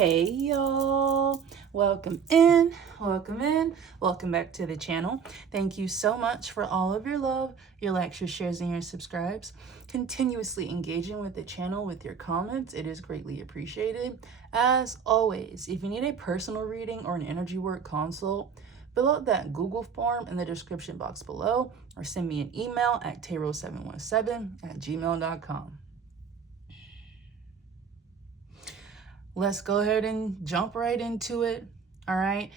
Hey y'all, welcome in, welcome back to the channel. Thank you so much for all of your love, your likes, your shares, and your subscribes. Continuously engaging with the channel with your comments, it is greatly appreciated. As always, if you need a personal reading or an energy work consult, fill out that Google form in the description box below or send me an email at tarot717@gmail.com. Let's go ahead and jump right into it. All right.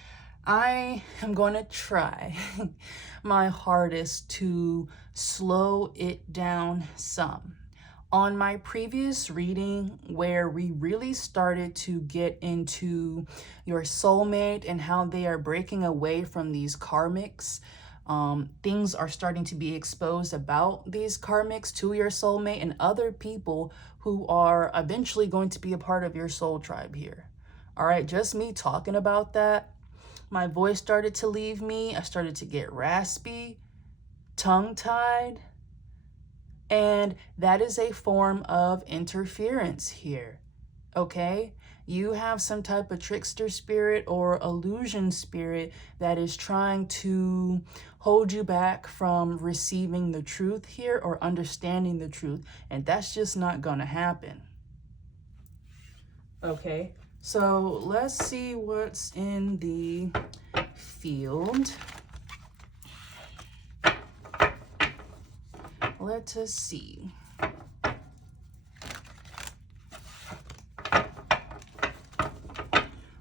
I am going to try my hardest to slow it down some. On my previous reading, where we really started to get into your soulmate and how they are breaking away from these karmics, things are starting to be exposed about these karmics to your soulmate and other people who are eventually going to be a part of your soul tribe here. All right, just me talking about that, my voice started to leave me. I started to get raspy, tongue-tied, and that is a form of interference here, okay? You have some type of trickster spirit or illusion spirit that is trying to hold you back from receiving the truth here or understanding the truth, and that's just not gonna happen. Okay, so let's see what's in the field. Let us see.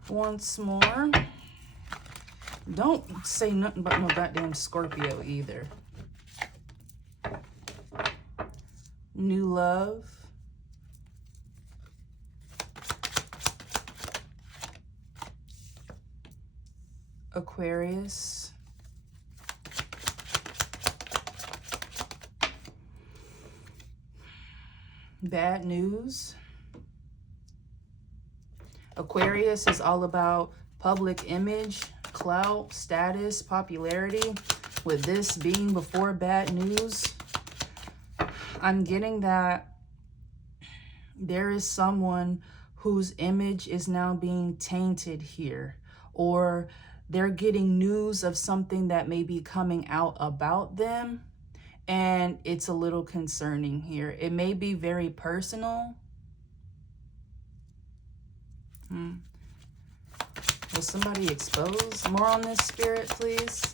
Once more. Don't say nothing about no goddamn Scorpio either. New love. Aquarius. Bad news. Aquarius is all about public image, clout, status, popularity. With this being before bad news, I'm getting that there is someone whose image is now being tainted here, or they're getting news of something that may be coming out about them, and it's a little concerning here. It may be very personal. Will somebody expose more on this, Spirit, please?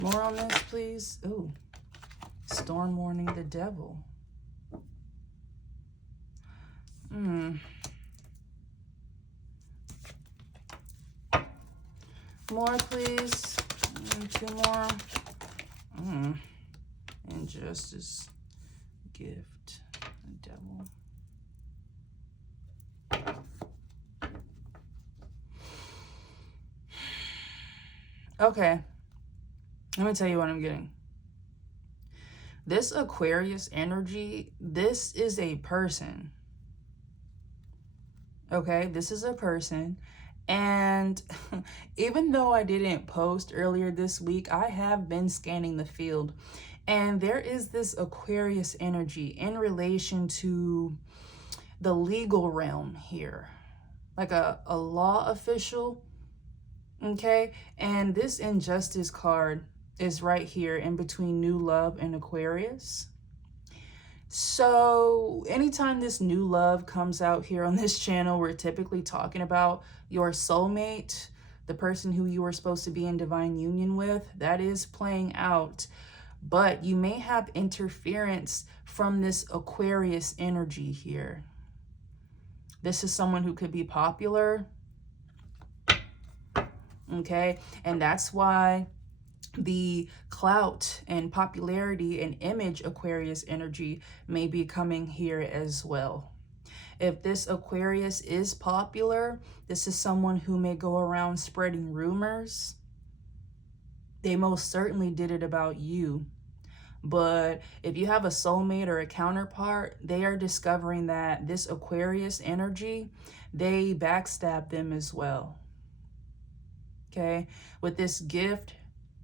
More on this, please. Ooh, storm warning the devil. More, please. Two more. Injustice, gift, the devil. Okay, let me tell you what I'm getting. This Aquarius energy, this is a person. Okay, this is a person. And even though I didn't post earlier this week, I have been scanning the field. And there is this Aquarius energy in relation to the legal realm here. Like a law official. Okay, and this injustice card is right here in between new love and Aquarius. So anytime this new love comes out here on this channel, we're typically talking about your soulmate, the person who you were supposed to be in divine union with. That is playing out, but you may have interference from this Aquarius energy here. This is someone who could be popular. Okay, and that's why the clout and popularity and image Aquarius energy may be coming here as well. If this Aquarius is popular, this is someone who may go around spreading rumors. They most certainly did it about you. But if you have a soulmate or a counterpart, they are discovering that this Aquarius energy, they backstab them as well. Okay, with this gift,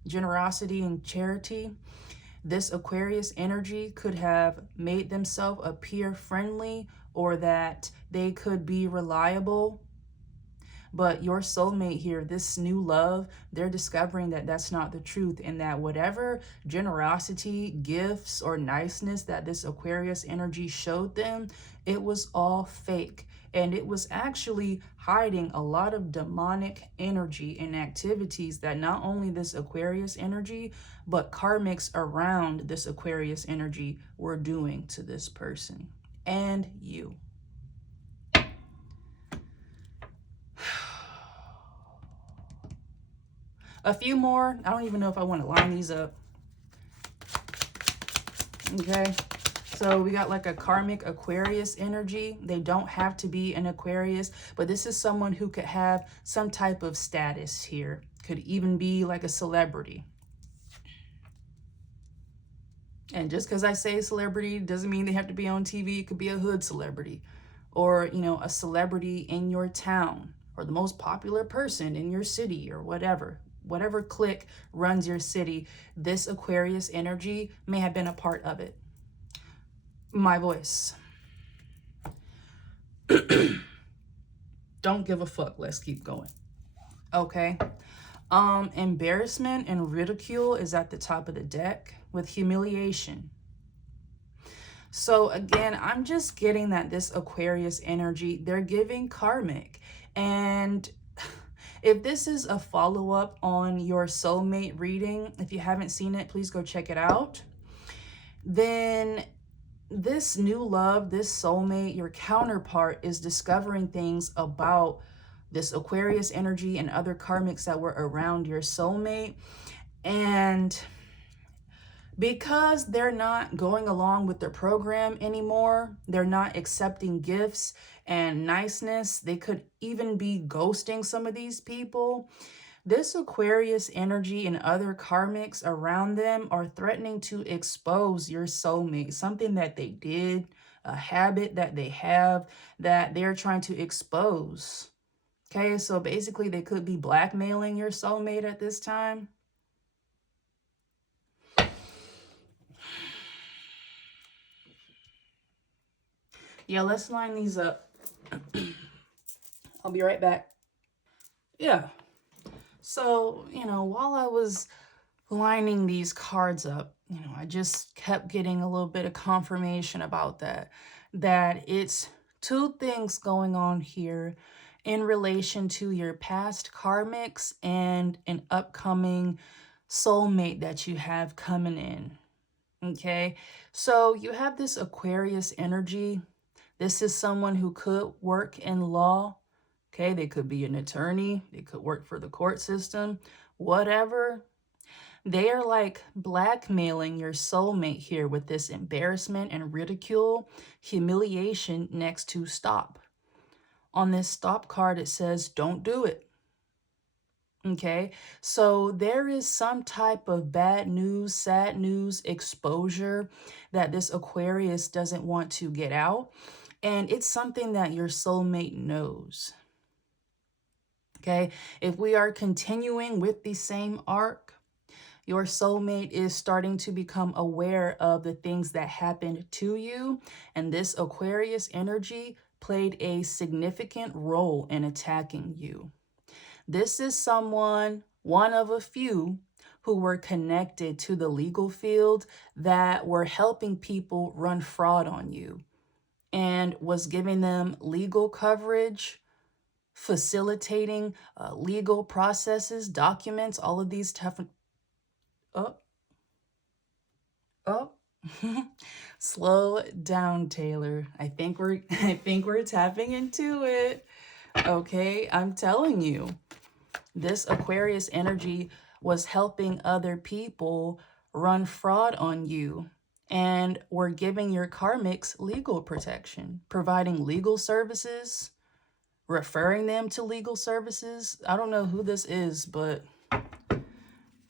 generosity, and charity, This Aquarius energy could have made themselves appear friendly or that they could be reliable. But your soulmate here, this new love, they're discovering that that's not the truth, and that whatever generosity, gifts, or niceness that this Aquarius energy showed them, it was all fake. And it was actually hiding a lot of demonic energy and activities that not only this Aquarius energy, but karmics around this Aquarius energy were doing to this person and you. A few more. I don't even know if I want to line these up. Okay. So we got like a karmic Aquarius energy. They don't have to be an Aquarius, but this is someone who could have some type of status here. Could even be like a celebrity. And just because I say celebrity doesn't mean they have to be on TV. It could be a hood celebrity, or, you know, a celebrity in your town, or the most popular person in your city, or whatever. Whatever clique runs your city, this Aquarius energy may have been a part of it. My voice. Don't give a fuck. Let's keep going. Okay. Embarrassment and ridicule is at the top of the deck with humiliation. So again, I'm just getting that this Aquarius energy, they're giving karmic. And if this is a follow-up on your soulmate reading, if you haven't seen it, please go check it out. Then this new love, this soulmate, your counterpart is discovering things about this Aquarius energy and other karmics that were around your soulmate. And because they're not going along with their program anymore, they're not accepting gifts and niceness, they could even be ghosting some of these people. This Aquarius energy and other karmics around them are threatening to expose your soulmate, something that they did, a habit that they have that they're trying to expose. Okay, so basically they could be blackmailing your soulmate at this time. Yeah, let's line these up. I'll be right back. Yeah. So, you know, while I was lining these cards up, you know, I just kept getting a little bit of confirmation about that it's two things going on here in relation to your past karmics and an upcoming soulmate that you have coming in. Okay, so you have this Aquarius energy. This is someone who could work in law. Okay, they could be an attorney. They could work for the court system, whatever. They are like blackmailing your soulmate here with this embarrassment and ridicule, humiliation next to stop. On this stop card, it says, don't do it. Okay, so there is some type of bad news, sad news, exposure that this Aquarius doesn't want to get out. And it's something that your soulmate knows. Okay, if we are continuing with the same arc, your soulmate is starting to become aware of the things that happened to you. And this Aquarius energy played a significant role in attacking you. This is someone, one of a few, who were connected to the legal field that were helping people run fraud on you and was giving them legal coverage, facilitating legal processes, documents, all of these tough. Oh, slow down, Taylor. I think we're tapping into it. Okay, I'm telling you, this Aquarius energy was helping other people run fraud on you and were giving your karmics legal protection, providing legal services, referring them to legal services. I don't know who this is, but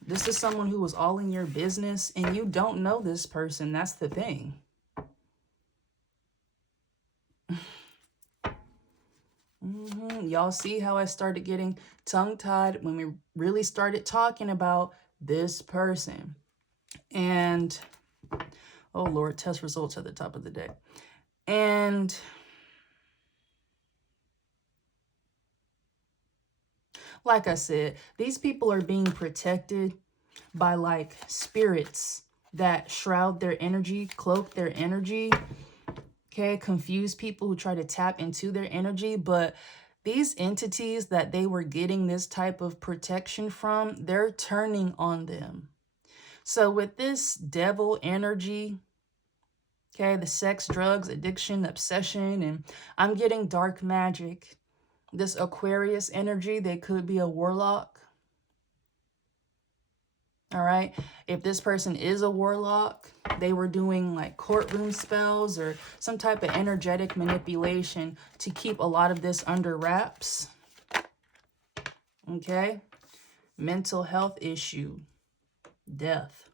this is someone who was all in your business and you don't know this person. That's the thing. Y'all see how I started getting tongue-tied when we really started talking about this person. And, oh Lord, test results at the top of the deck. And like I said, these people are being protected by like spirits that shroud their energy, cloak their energy, okay, confuse people who try to tap into their energy. But these entities that they were getting this type of protection from, they're turning on them. So with this devil energy, okay, the sex, drugs, addiction, obsession, and I'm getting dark magic, this Aquarius energy, they could be a warlock. All right. If this person is a warlock, they were doing like courtroom spells or some type of energetic manipulation to keep a lot of this under wraps. Okay. Mental health issue. Death.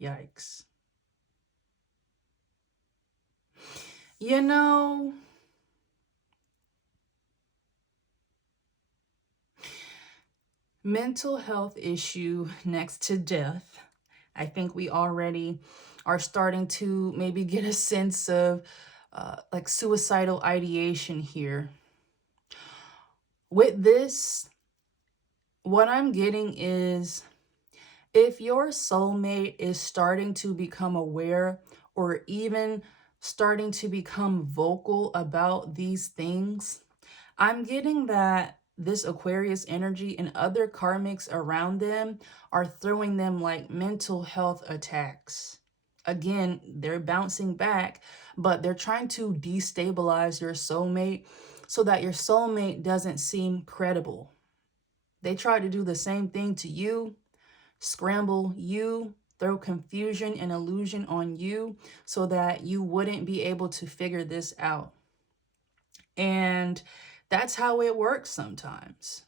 Yikes. You know, mental health issue next to death. I think we already are starting to maybe get a sense of like suicidal ideation here. With this, what I'm getting is if your soulmate is starting to become aware or even starting to become vocal about these things, I'm getting that this Aquarius energy and other karmics around them are throwing them like mental health attacks. Again, they're bouncing back, but they're trying to destabilize your soulmate so that your soulmate doesn't seem credible. They try to do the same thing to you, scramble you, throw confusion and illusion on you so that you wouldn't be able to figure this out. And that's how it works sometimes.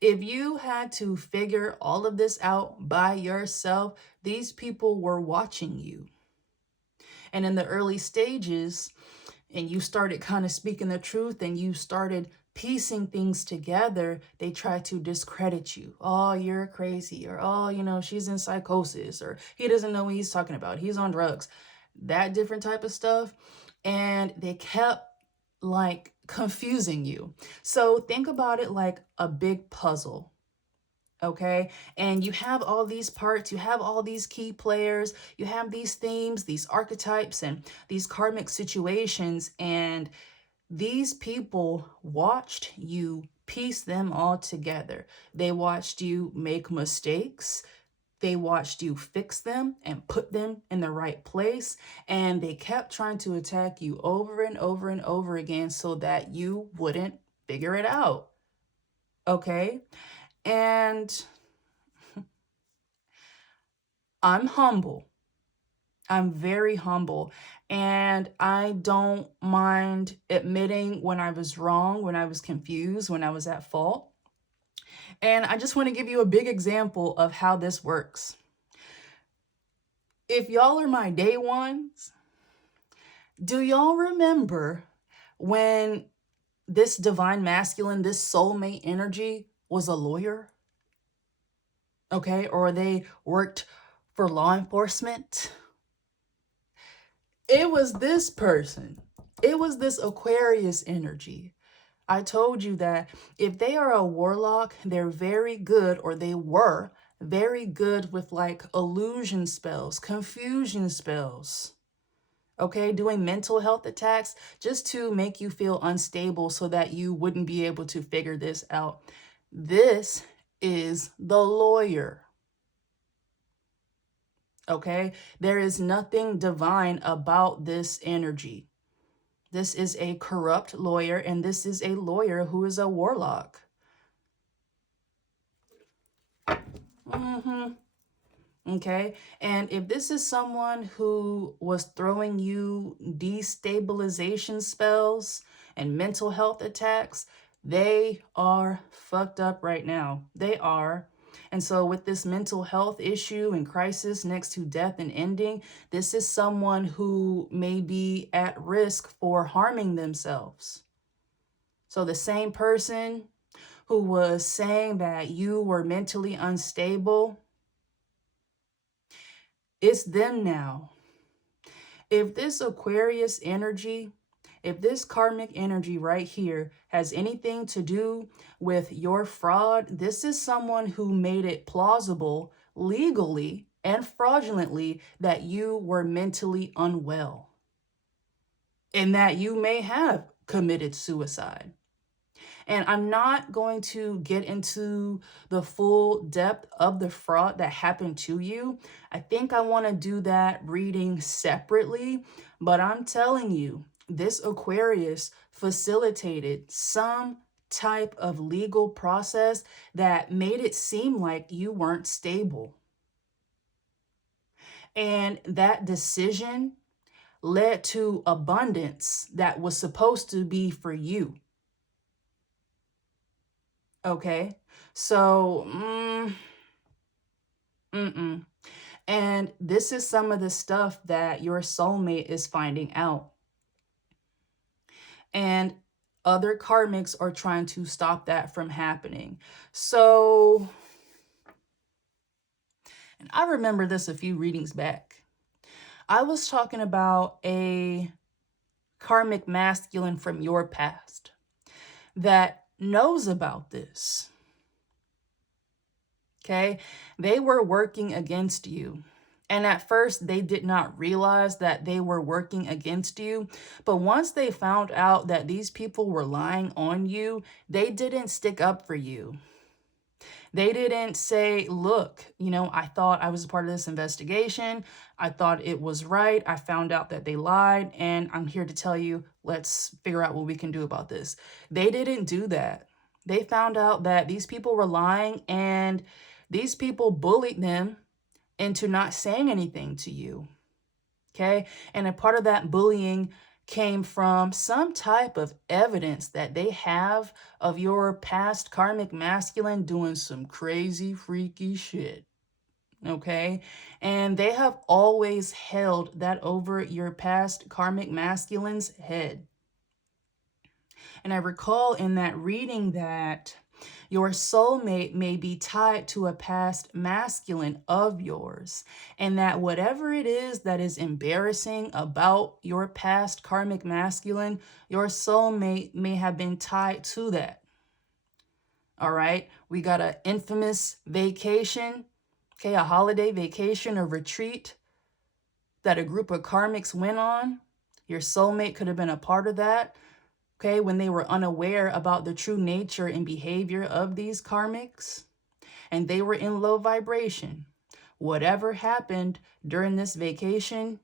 If you had to figure all of this out by yourself, these people were watching you. And in the early stages, and you started kind of speaking the truth and you started piecing things together, they try to discredit you. Oh, you're crazy. Or, oh, you know, she's in psychosis. Or he doesn't know what he's talking about. He's on drugs. That different type of stuff. And they kept like confusing you. So think about it like a big puzzle. Okay. And you have all these parts, you have all these key players, you have these themes, these archetypes, and these karmic situations. And these people watched you piece them all together. They watched you make mistakes. They watched you fix them and put them in the right place. And they kept trying to attack you over and over and over again so that you wouldn't figure it out. Okay. And I'm humble. I'm very humble. And I don't mind admitting when I was wrong, when I was confused, when I was at fault. And I just want to give you a big example of how this works. If y'all are my day ones, do y'all remember when this divine masculine, this soulmate energy was a lawyer? Okay, or they worked for law enforcement? It was this person. It was this Aquarius energy. I told you that if they are a warlock, they're very good, or they were very good with like illusion spells, confusion spells. Okay, doing mental health attacks just to make you feel unstable so that you wouldn't be able to figure this out. This is the lawyer. Okay, there is nothing divine about this energy. This is a corrupt lawyer, and this is a lawyer who is a warlock. Okay, and if this is someone who was throwing you destabilization spells and mental health attacks, they are fucked up right now. They are. And so with this mental health issue and crisis next to death and ending, this is someone who may be at risk for harming themselves. So the same person who was saying that you were mentally unstable, It's them now. If this Aquarius energy, if this karmic energy right here has anything to do with your fraud, this is someone who made it plausible legally and fraudulently that you were mentally unwell and that you may have committed suicide. And I'm not going to get into the full depth of the fraud that happened to you. I think I want to do that reading separately, but I'm telling you, this Aquarius facilitated some type of legal process that made it seem like you weren't stable. And that decision led to abundance that was supposed to be for you. Okay, so, and this is some of the stuff that your soulmate is finding out. And other karmics are trying to stop that from happening. So, and I remember this a few readings back. I was talking about a karmic masculine from your past that knows about this. Okay, they were working against you. And at first, they did not realize that they were working against you. But once they found out that these people were lying on you, they didn't stick up for you. They didn't say, look, I thought I was a part of this investigation. I thought it was right. I found out that they lied. And I'm here to tell you, let's figure out what we can do about this. They didn't do that. They found out that these people were lying, and these people bullied them into not saying anything to you. Okay? And a part of that bullying came from some type of evidence that they have of your past karmic masculine doing some crazy, freaky shit. Okay? And they have always held that over your past karmic masculine's head. And I recall in that reading that your soulmate may be tied to a past masculine of yours, and that whatever it is that is embarrassing about your past karmic masculine, your soulmate may have been tied to that. All right, we got an infamous vacation, okay, a holiday vacation or retreat that a group of karmics went on. Your soulmate could have been a part of that. Okay, when they were unaware about the true nature and behavior of these karmics, and they were in low vibration. Whatever happened during this vacation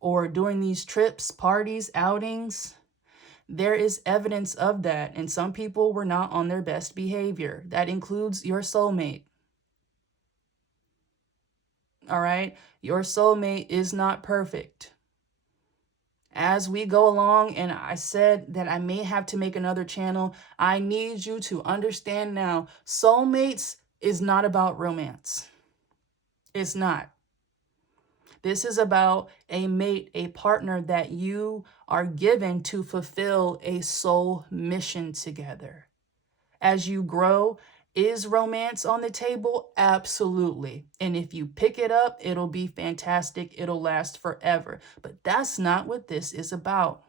or during these trips, parties, outings, there is evidence of that. And some people were not on their best behavior. That includes your soulmate. All right, your soulmate is not perfect. As we go along, and I said that I may have to make another channel, I need you to understand now, soulmates is not about romance. It's not. This is about a mate, a partner that you are given to fulfill a soul mission together. As you grow, is romance on the table? Absolutely. And if you pick it up, it'll be fantastic. It'll last forever. But that's not what this is about.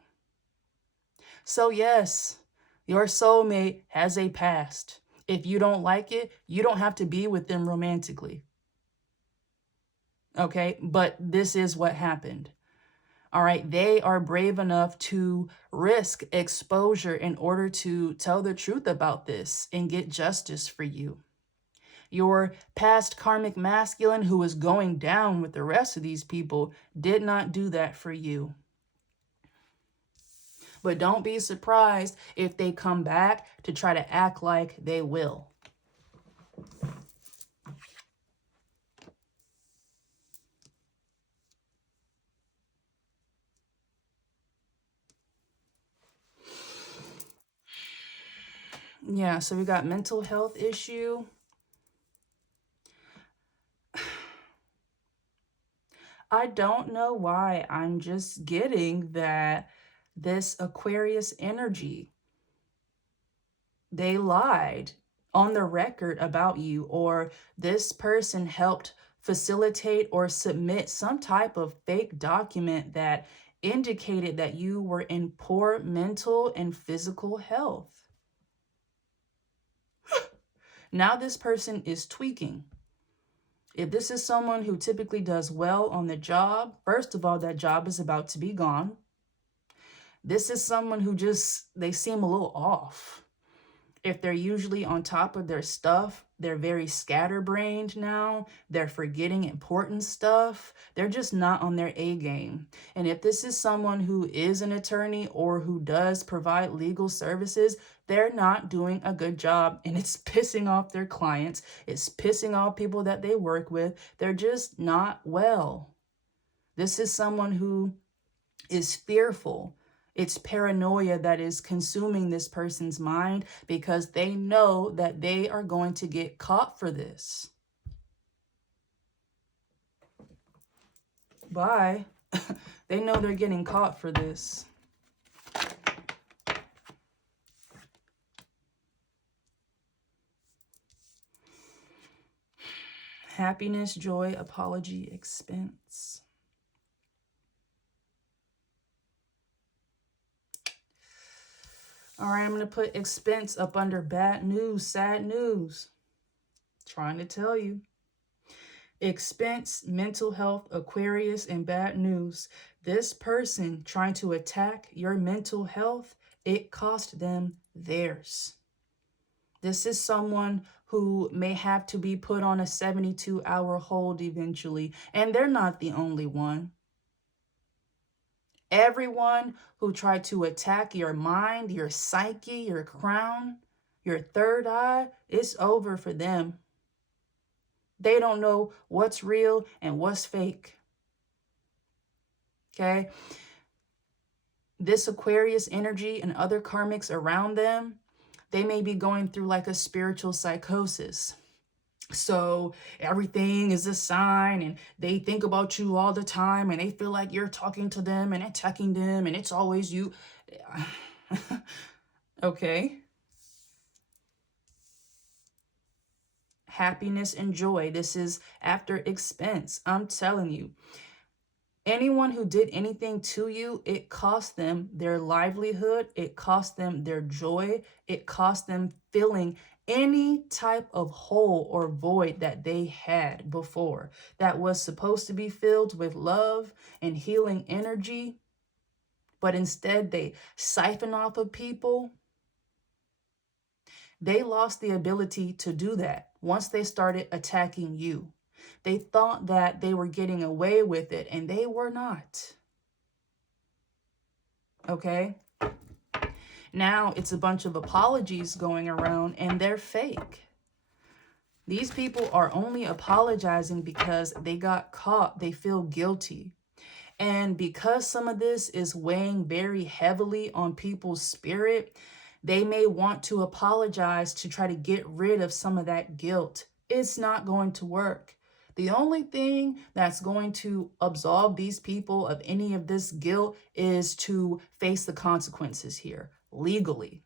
So yes, your soulmate has a past. If you don't like it, you don't have to be with them romantically. Okay, but this is what happened. All right, they are brave enough to risk exposure in order to tell the truth about this and get justice for you. Your past karmic masculine, who is going down with the rest of these people, did not do that for you. But don't be surprised if they come back to try to act like they will. Yeah, so we got mental health issue. I don't know why I'm just getting that this Aquarius energy, they lied on the record about you, or this person helped facilitate or submit some type of fake document that indicated that you were in poor mental and physical health. Now this person is tweaking. If this is someone who typically does well on the job, first of all, that job is about to be gone. This is someone who they seem a little off. If they're usually on top of their stuff, they're very scatterbrained now. They're forgetting important stuff. They're just not on their A game. And if this is someone who is an attorney or who does provide legal services, they're not doing a good job, and it's pissing off their clients. It's pissing off people that they work with. They're just not well. This is someone who is fearful. It's paranoia that is consuming this person's mind because they know that they are going to get caught for this. Bye. They know they're getting caught for this. Happiness, joy, apology, expense. All right, I'm going to put expense up under bad news, sad news. Trying to tell you. Expense, mental health, Aquarius, and bad news. This person trying to attack your mental health, it cost them theirs. This is someone who may have to be put on a 72-hour hold eventually, and they're not the only one. Everyone who tried to attack your mind, your psyche, your crown, your third eye, it's over for them. They don't know what's real and what's fake. Okay? This Aquarius energy and other karmics around them, they may be going through like a spiritual psychosis. So everything is a sign, and they think about you all the time, and they feel like you're talking to them and attacking them, and it's always you. Okay. Happiness and joy. This is after expense. I'm telling you. Anyone who did anything to you, it cost them their livelihood. It cost them their joy. It cost them feeling any type of hole or void that they had before that was supposed to be filled with love and healing energy. But instead they siphon off of people. They lost the ability to do that once they started attacking you. They thought that they were getting away with it, and they were not. Okay? Now it's a bunch of apologies going around, and they're fake. These people are only apologizing because they got caught. They feel guilty. And because some of this is weighing very heavily on people's spirit, they may want to apologize to try to get rid of some of that guilt. It's not going to work. The only thing that's going to absolve these people of any of this guilt is to face the consequences here legally.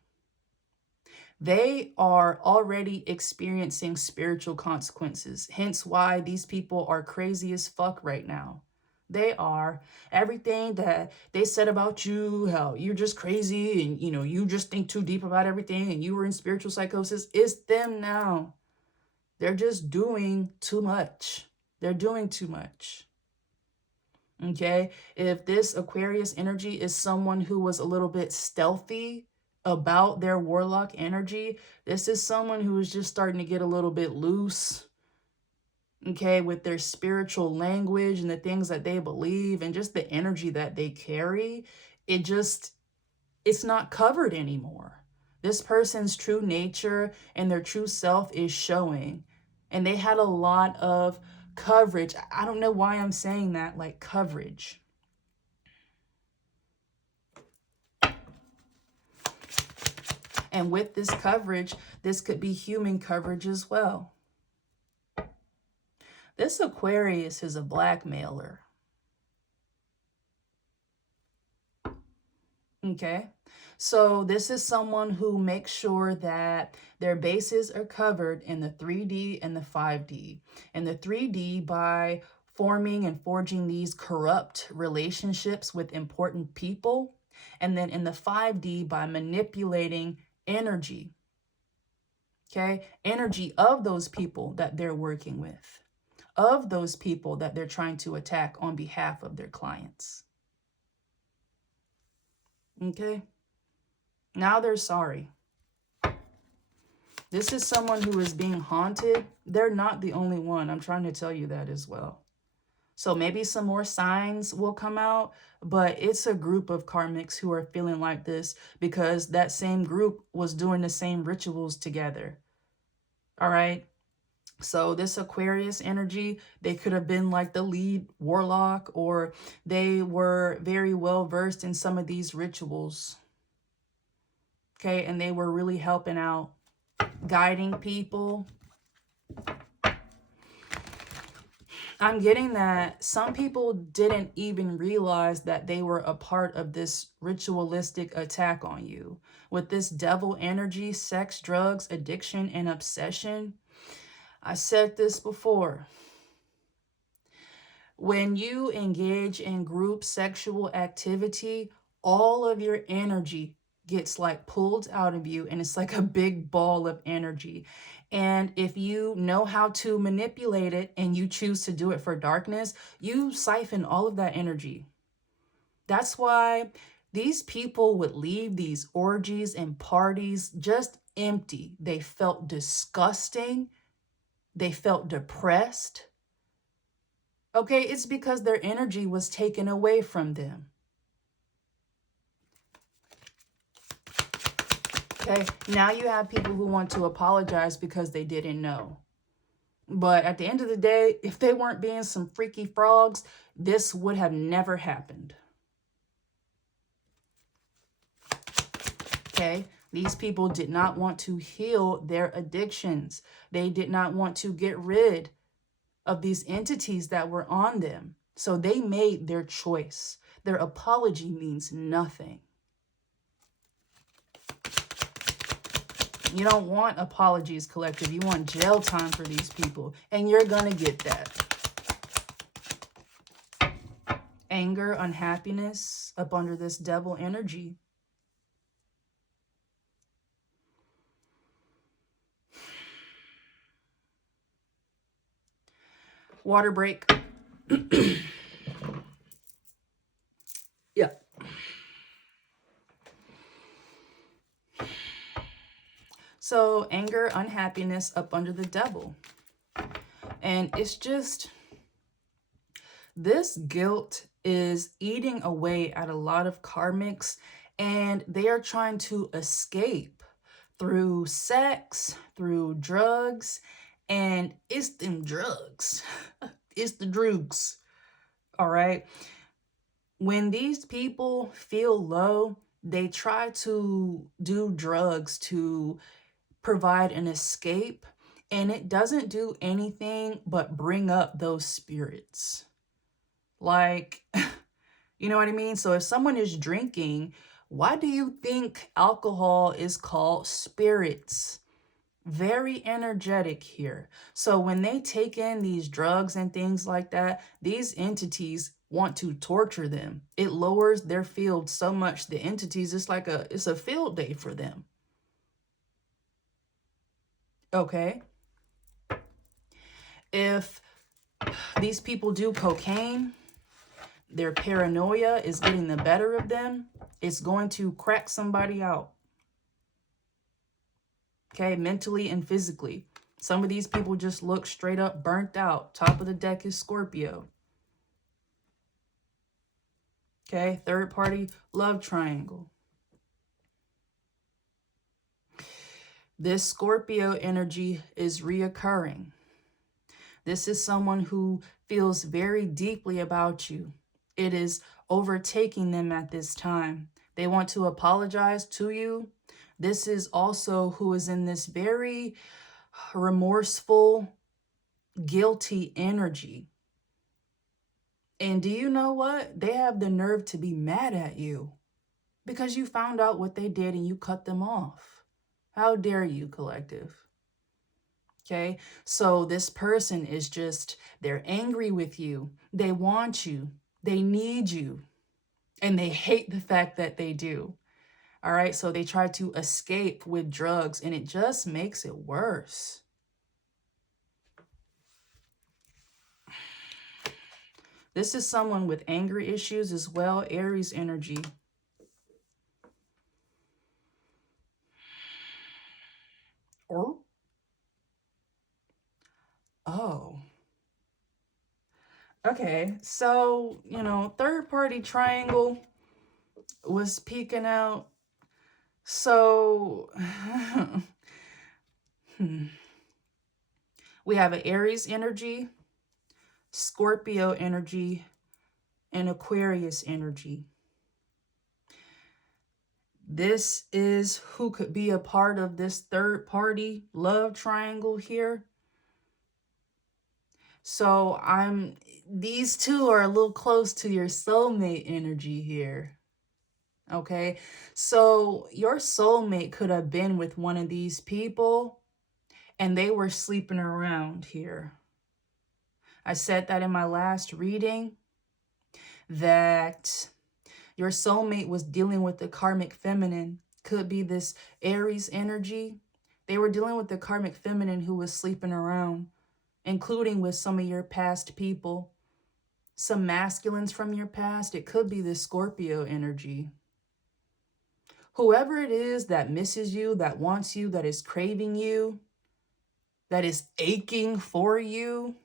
They are already experiencing spiritual consequences, hence why these people are crazy as fuck right now. They are. Everything that they said about you, how you're just crazy and, you just think too deep about everything and you were in spiritual psychosis, is them now. They're just doing too much. They're doing too much. Okay? If this Aquarius energy is someone who was a little bit stealthy about their warlock energy, this is someone who is just starting to get a little bit loose. Okay, with their spiritual language and the things that they believe and just the energy that they carry, it's not covered anymore. This person's true nature and their true self is showing. And they had a lot of coverage. I don't know why I'm saying that, like coverage. And with this coverage, this could be human coverage as well. This Aquarius is a blackmailer. Okay. So this is someone who makes sure that their bases are covered in the 3D and the 5D. And the 3D by forming and forging these corrupt relationships with important people. And then in the 5D by manipulating energy. Okay. Energy of those people that they're working with, of those people that they're trying to attack on behalf of their clients. Okay. Now they're sorry. This is someone who is being haunted. They're not the only one. I'm trying to tell you that as well. So maybe some more signs will come out, but it's a group of karmics who are feeling like this because that same group was doing the same rituals together. All right. So this Aquarius energy, they could have been like the lead warlock, or they were very well versed in some of these rituals. Okay. And they were really helping out, guiding people. I'm getting that some people didn't even realize that they were a part of this ritualistic attack on you. With this devil energy, sex, drugs, addiction, and obsession. I said this before. When you engage in group sexual activity, all of your energy gets like pulled out of you, and it's like a big ball of energy. And if you know how to manipulate it and you choose to do it for darkness, you siphon all of that energy. That's why these people would leave these orgies and parties just empty. They felt disgusting. They felt depressed. Okay, it's because their energy was taken away from them. Okay, now you have people who want to apologize because they didn't know. But at the end of the day, if they weren't being some freaky frogs, this would have never happened. Okay, these people did not want to heal their addictions. They did not want to get rid of these entities that were on them. So they made their choice. Their apology means nothing. You don't want apologies, collective. You want jail time for these people. And you're going to get that. Anger, unhappiness up under this devil energy. Water break. Yeah. So anger, unhappiness up under the devil. And it's just, this guilt is eating away at a lot of karmics, and they are trying to escape through sex, through drugs, and it's them drugs. It's the drugs. All right. When these people feel low, they try to do drugs to provide an escape, and it doesn't do anything but bring up those spirits. Like, you know what I mean? So if someone is drinking, why do you think alcohol is called spirits? Very energetic here. So when they take in these drugs and things like that, these entities want to torture them. It lowers their field so much. The entities, it's a field day for them. Okay. If these people do cocaine, their paranoia is getting the better of them. It's going to crack somebody out. Okay, mentally and physically. Some of these people just look straight up burnt out. Top of the deck is Scorpio. Okay, third party love triangle. This Scorpio energy is reoccurring. This is someone who feels very deeply about you. It is overtaking them at this time. They want to apologize to you. This is also who is in this very remorseful, guilty energy. And do you know what? They have the nerve to be mad at you. because you found out what they did and you cut them off. How dare you, collective? Okay, so this person is just, they're angry with you. They want you. They need you. And they hate the fact that they do. All right, so they try to escape with drugs and it just makes it worse. This is someone with anger issues as well, Aries energy. Or, oh. Okay, so, third party triangle was peeking out. So, we have an Aries energy, Scorpio energy, and Aquarius energy. This is who could be a part of this third party love triangle here. So these two are a little close to your soulmate energy here. Okay, so your soulmate could have been with one of these people and they were sleeping around here. I said that in my last reading, that your soulmate was dealing with the karmic feminine. Could be this Aries energy. They were dealing with the karmic feminine who was sleeping around, including with some of your past people. Some masculines from your past. It could be the Scorpio energy. Whoever it is that misses you, that wants you, that is craving you, that is aching for you,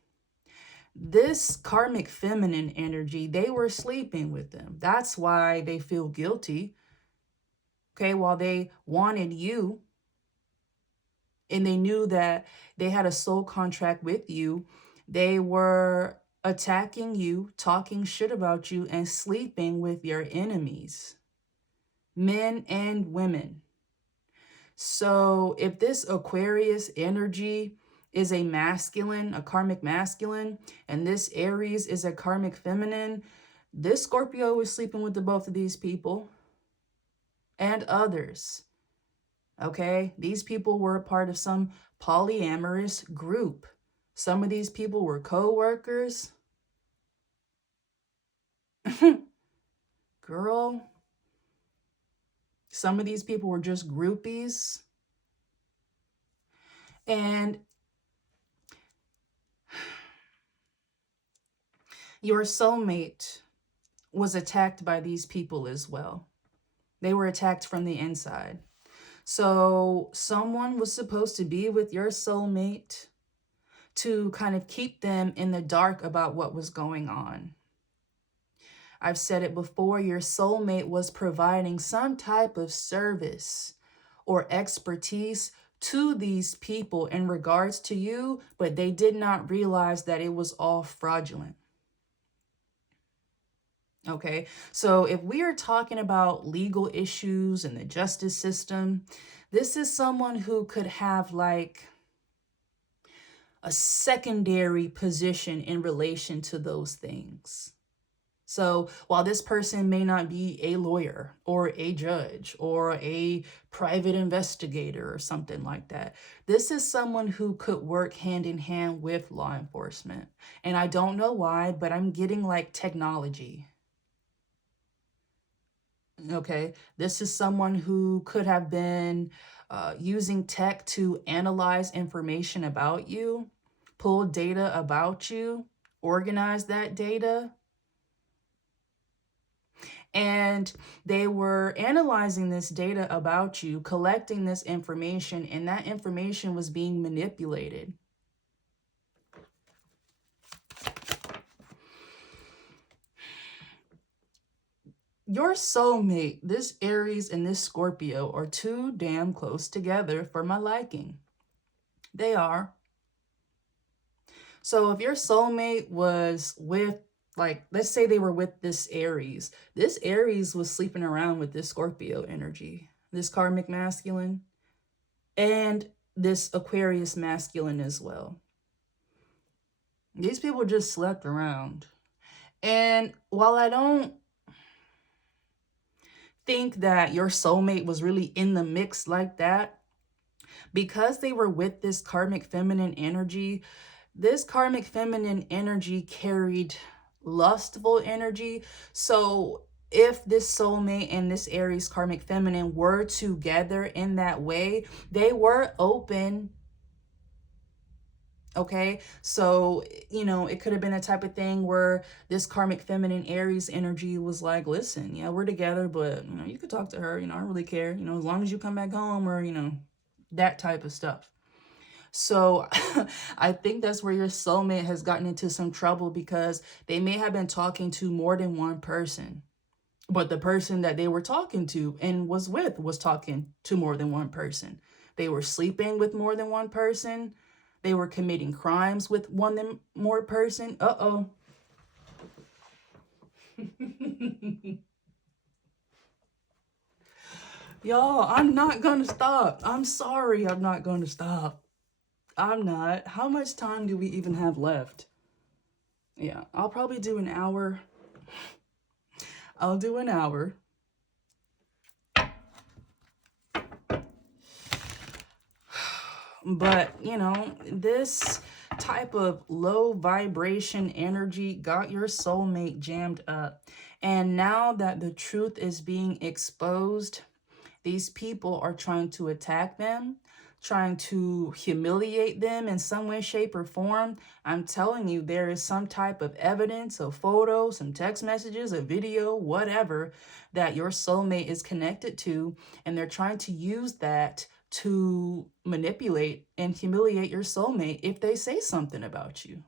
this karmic feminine energy, they were sleeping with them. That's why they feel guilty. Okay, while they wanted you and they knew that they had a soul contract with you, they were attacking you, talking shit about you, and sleeping with your enemies, men and women. So if this Aquarius energy is a masculine, a karmic masculine, and this Aries is a karmic feminine, this Scorpio is sleeping with the both of these people and others. Okay, these people were a part of some polyamorous group. Some of these people were co-workers. Girl, some of these people were just groupies. And your soulmate was attacked by these people as well. They were attacked from the inside. So someone was supposed to be with your soulmate to kind of keep them in the dark about what was going on. I've said it before, your soulmate was providing some type of service or expertise to these people in regards to you, but they did not realize that it was all fraudulent. Okay, so if we are talking about legal issues and the justice system, this is someone who could have like a secondary position in relation to those things. So while this person may not be a lawyer or a judge or a private investigator or something like that, this is someone who could work hand in hand with law enforcement. And I don't know why, but I'm getting like technology. Okay, this is someone who could have been using tech to analyze information about you, pull data about you, organize that data. And they were analyzing this data about you, collecting this information, and that information was being manipulated. Your soulmate, this Aries and this Scorpio, are too damn close together for my liking. They are. So if your soulmate was with, like, let's say they were with this Aries was sleeping around with this Scorpio energy, this karmic masculine, and this Aquarius masculine as well. These people just slept around. And while I don't think that your soulmate was really in the mix like that, because they were with this karmic feminine energy, this karmic feminine energy carried lustful energy. So if this soulmate and this Aries karmic feminine were together in that way, they were open. Okay, so it could have been a type of thing where this karmic feminine Aries energy was like, listen, yeah, we're together, but you could talk to her, I don't really care, as long as you come back home, or that type of stuff. So I think that's where your soulmate has gotten into some trouble, because they may have been talking to more than one person, but the person that they were talking to and was with was talking to more than one person. They were sleeping with more than one person. They were committing crimes with one than more person. Uh-oh. Y'all, I'm not gonna stop. I'm sorry, I'm not gonna stop. I'm not. How much time do we even have left? Yeah, I'll probably do an hour. I'll do an hour. But, this type of low vibration energy got your soulmate jammed up. And now that the truth is being exposed, these people are trying to attack them, trying to humiliate them in some way, shape, or form. I'm telling you, there is some type of evidence, a photo, some text messages, a video, whatever, that your soulmate is connected to, and they're trying to use that to manipulate and humiliate your soulmate if they say something about you.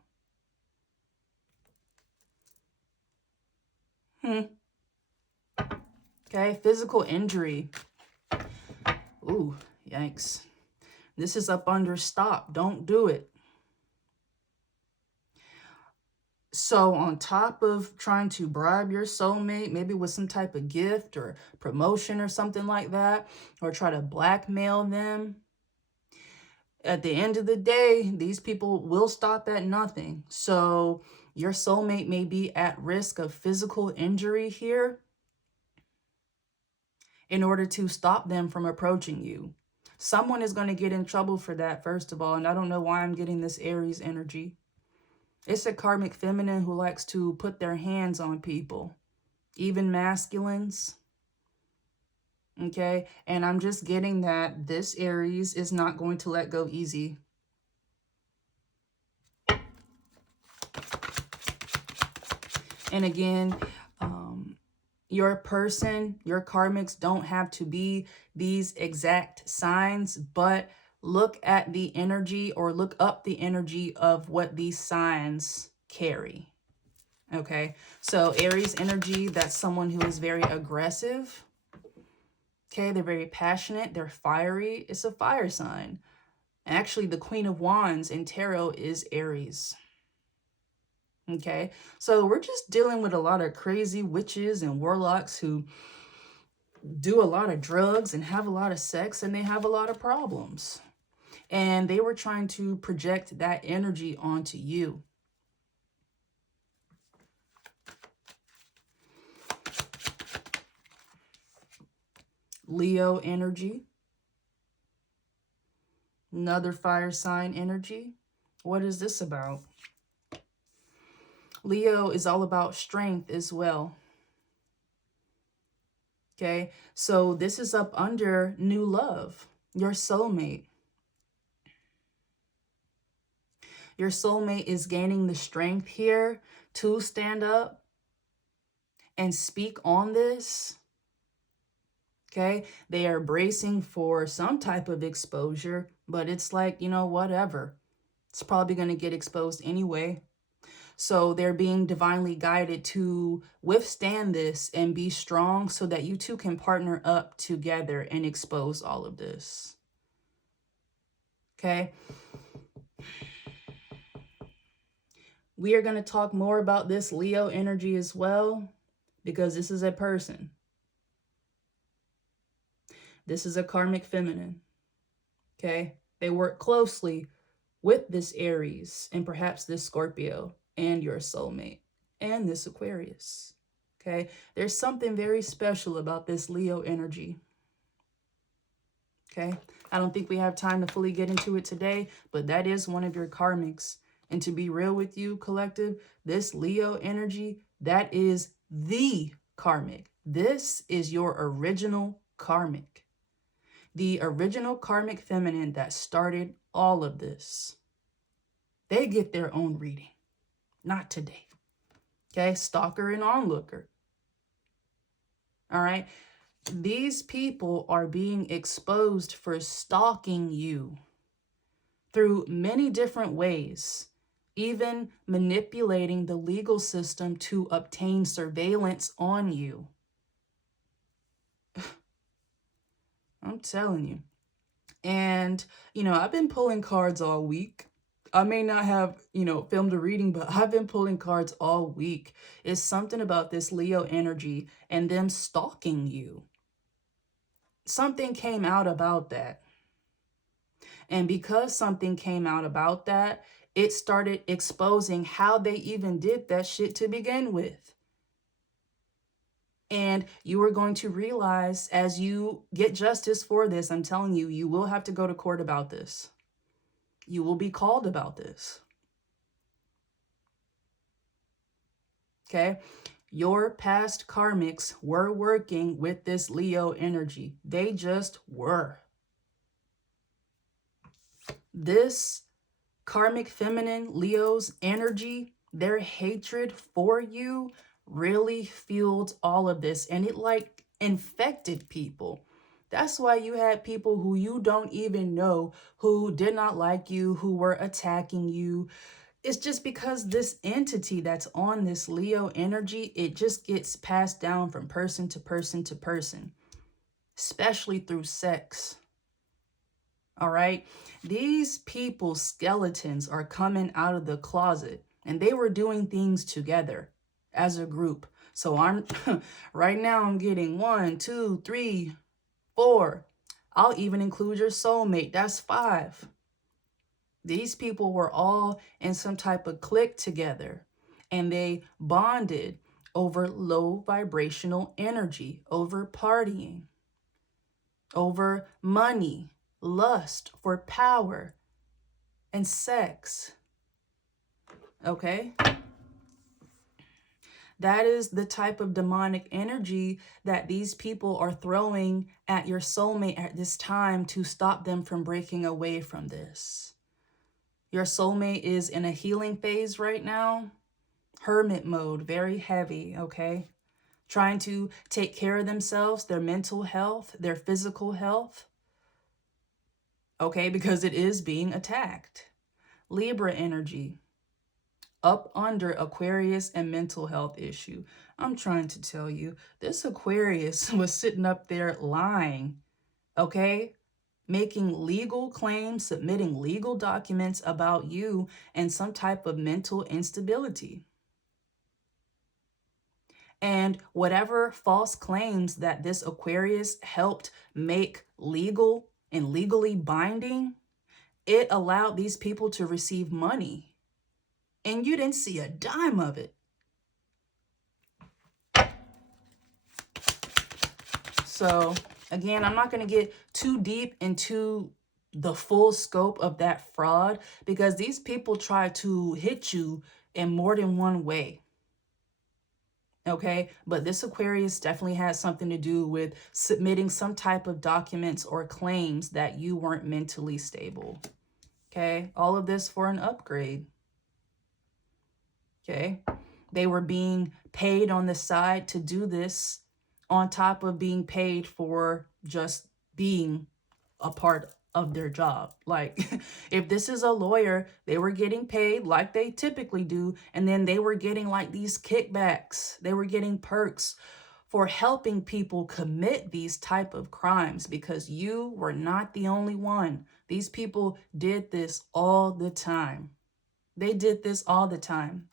Okay, physical injury. Ooh, yikes. This is up under stop. Don't do it. So on top of trying to bribe your soulmate, maybe with some type of gift or promotion or something like that, or try to blackmail them, at the end of the day, these people will stop at nothing. So your soulmate may be at risk of physical injury here in order to stop them from approaching you. Someone is going to get in trouble for that, first of all, and I don't know why I'm getting this Aries energy. It's a karmic feminine who likes to put their hands on people, even masculines. Okay, and I'm just getting that this Aries is not going to let go easy. And again, your person, your karmics don't have to be these exact signs, but look at the energy, or look up the energy of what these signs carry. Okay, so Aries energy, that's someone who is very aggressive. Okay, they're very passionate, they're fiery. It's a fire sign. Actually, the Queen of Wands in tarot is Aries. Okay, so we're just dealing with a lot of crazy witches and warlocks who do a lot of drugs and have a lot of sex, and they have a lot of problems. And they were trying to project that energy onto you. Leo energy. Another fire sign energy. What is this about? Leo is all about strength as well. Okay, so this is up under new love, your soulmate. Your soulmate is gaining the strength here to stand up and speak on this. Okay, they are bracing for some type of exposure, but it's like, whatever. It's probably going to get exposed anyway. So they're being divinely guided to withstand this and be strong, so that you two can partner up together and expose all of this. Okay. We are going to talk more about this Leo energy as well, because this is a person. This is a karmic feminine. Okay. They work closely with this Aries and perhaps this Scorpio and your soulmate and this Aquarius. Okay, there's something very special about this Leo energy. Okay, I don't think we have time to fully get into it today, but that is one of your karmics. And to be real with you, collective, this Leo energy, that is the karmic. This is your original karmic. The original karmic feminine that started all of this. They get their own reading. Not today. Okay, stalker and onlooker. All right. These people are being exposed for stalking you through many different ways, even manipulating the legal system to obtain surveillance on you. I'm telling you. And, I've been pulling cards all week. I may not have, filmed a reading, but I've been pulling cards all week. It's something about this Leo energy and them stalking you. Something came out about that. And because something came out about that, it started exposing how they even did that shit to begin with. And you are going to realize as you get justice for this, I'm telling you, you will have to go to court about this. You will be called about this. Okay? Your past karmics were working with this Leo energy. They just were. This karmic feminine Leo's energy, their hatred for you really fueled all of this, and it like infected people. That's why you had people who you don't even know who did not like you, who were attacking you. It's just because this entity that's on this Leo energy, it just gets passed down from person to person to person, especially through sex. All right. These people's skeletons are coming out of the closet, and they were doing things together as a group. So I'm right now I'm getting 1, 2, 3, 4. I'll even include your soulmate. That's 5. These people were all in some type of clique together, and they bonded over low vibrational energy, over partying, over money, lust for power, and sex. Okay? That is the type of demonic energy that these people are throwing at your soulmate at this time to stop them from breaking away from this. Your soulmate is in a healing phase right now. Hermit mode, very heavy, okay? Trying to take care of themselves, their mental health, their physical health. Okay, because it is being attacked. Libra energy. Up under Aquarius and mental health issue. I'm trying to tell you, this Aquarius was sitting up there lying, okay? Making legal claims, submitting legal documents about you and some type of mental instability. And whatever false claims that this Aquarius helped make legal and legally binding, it allowed these people to receive money. And you didn't see a dime of it. So again, I'm not going to get too deep into the full scope of that fraud because these people try to hit you in more than one way. Okay, but this Aquarius definitely has something to do with submitting some type of documents or claims that you weren't mentally stable. Okay, all of this for an upgrade. Okay, they were being paid on the side to do this on top of being paid for just being a part of their job. Like if this is a lawyer, they were getting paid like they typically do. And then they were getting like these kickbacks. They were getting perks for helping people commit these type of crimes because you were not the only one. These people did this all the time. They did this all the time.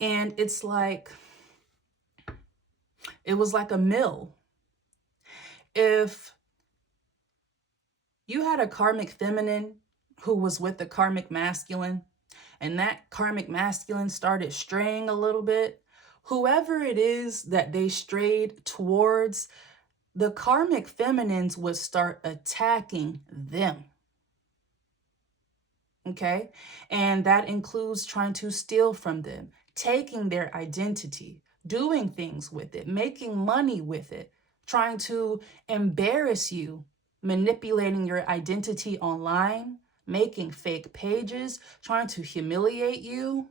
And it's like, it was like a mill. If you had a karmic feminine who was with the karmic masculine, and that karmic masculine started straying a little bit, whoever it is that they strayed towards, the karmic feminines would start attacking them. Okay? And that includes trying to steal from them, taking their identity, doing things with it, making money with it, trying to embarrass you, manipulating your identity online, making fake pages, trying to humiliate you.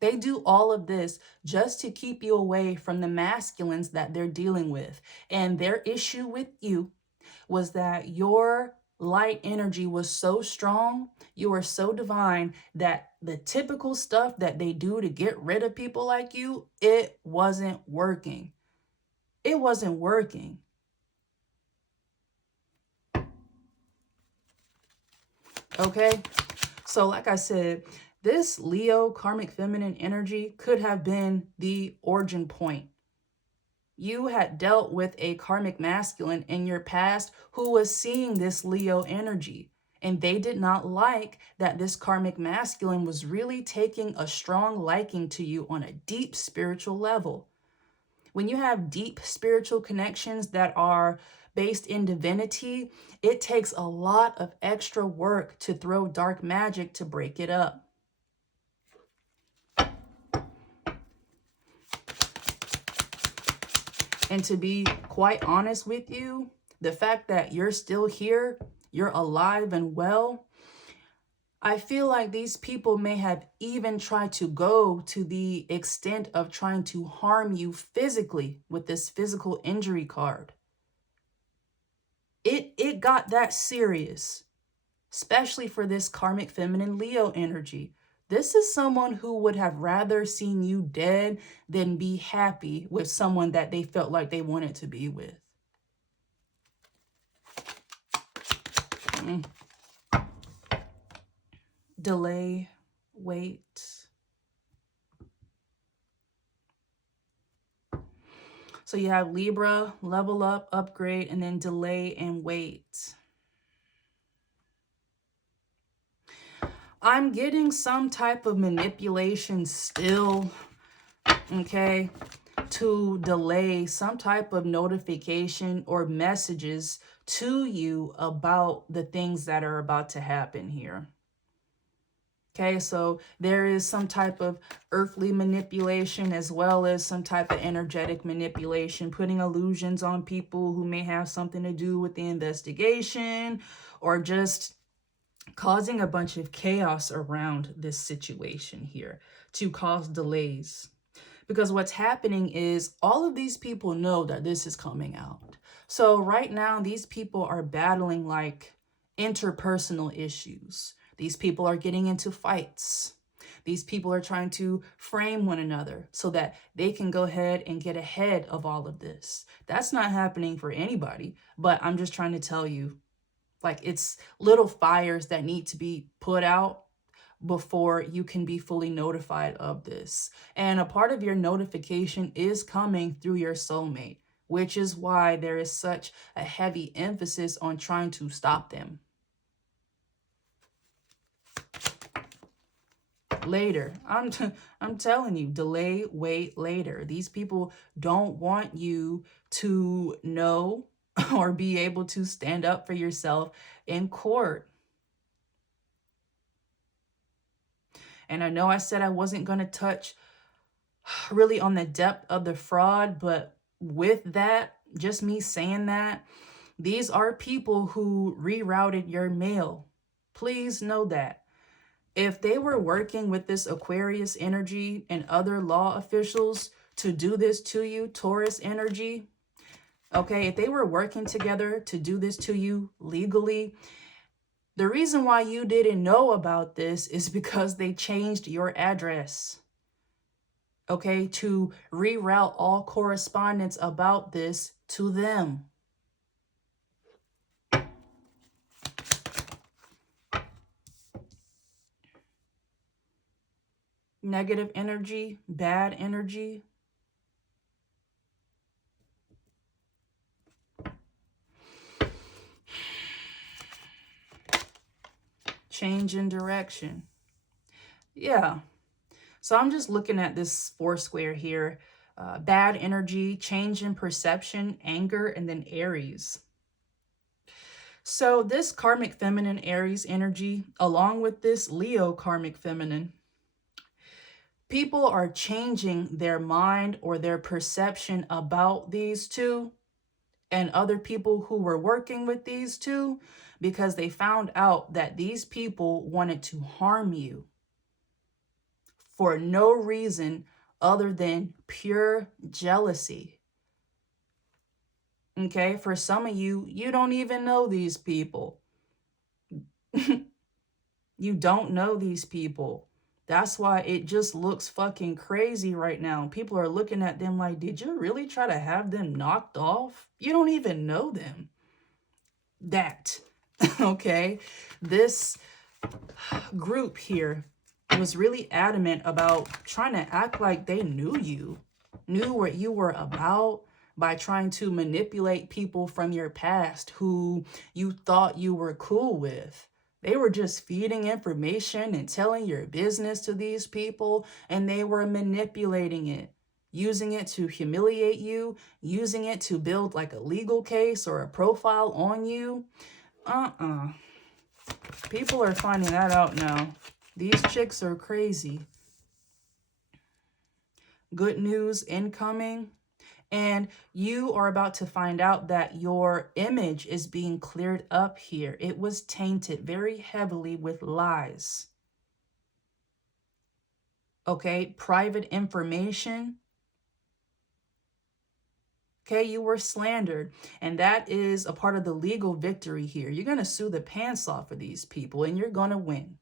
They do all of this just to keep you away from the masculines that they're dealing with. And their issue with you was that your light energy was so strong, you were so divine, that the typical stuff that they do to get rid of people like you, it wasn't working. It wasn't working. Okay? So like I said, this Leo karmic feminine energy could have been the origin point. You had dealt with a karmic masculine in your past who was seeing this Leo energy, and they did not like that this karmic masculine was really taking a strong liking to you on a deep spiritual level. When you have deep spiritual connections that are based in divinity, it takes a lot of extra work to throw dark magic to break it up. And to be quite honest with you, the fact that you're still here, you're alive and well, I feel like these people may have even tried to go to the extent of trying to harm you physically with this physical injury card. It got that serious, especially for this karmic feminine Leo energy. This is someone who would have rather seen you dead than be happy with someone that they felt like they wanted to be with. Delay, wait. So you have Libra, level up, upgrade, and then delay and wait. I'm getting some type of manipulation still, okay, to delay some type of notification or messages to you about the things that are about to happen here. Okay, so there is some type of earthly manipulation as well as some type of energetic manipulation, putting illusions on people who may have something to do with the investigation or just causing a bunch of chaos around this situation here to cause delays. Because what's happening is all of these people know that this is coming out. So right now, these people are battling like interpersonal issues. These people are getting into fights. These people are trying to frame one another so that they can go ahead and get ahead of all of this. That's not happening for anybody, but I'm just trying to tell you, like, it's little fires that need to be put out before you can be fully notified of this. And a part of your notification is coming through your soulmate, which is why there is such a heavy emphasis on trying to stop them. Later, I'm telling you, delay, wait, later. These people don't want you to know or be able to stand up for yourself in court. And I know I said I wasn't going to touch really on the depth of the fraud, but with that, just me saying that, these are people who rerouted your mail. Please know that. If they were working with this Aquarius energy and other law officials to do this to you, Taurus energy, okay, if they were working together to do this to you legally, the reason why you didn't know about this is because they changed your address, okay, to reroute all correspondence about this to them. Negative energy, bad energy. Change in direction. Yeah. So I'm just looking at this four square here. bad energy, change in perception, anger, and then Aries. So this karmic feminine Aries energy, along with this Leo karmic feminine, people are changing their mind or their perception about these two and other people who were working with these two, because they found out that these people wanted to harm you for no reason other than pure jealousy. Okay, for some of you, you don't even know these people. You don't know these people. That's why it just looks fucking crazy right now. People are looking at them like, did you really try to have them knocked off? You don't even know them. That, okay? This group here was really adamant about trying to act like they knew what you were about, by trying to manipulate people from your past who you thought you were cool with. They were just feeding information and telling your business to these people, and they were manipulating it, using it to humiliate you, using it to build like a legal case or a profile on you. People are finding that out now. These chicks are crazy. Good news incoming. And you are about to find out that your image is being cleared up here. It was tainted very heavily with lies. Okay, private information. Okay, you were slandered. And that is a part of the legal victory here. You're going to sue the pants off of these people and you're going to win.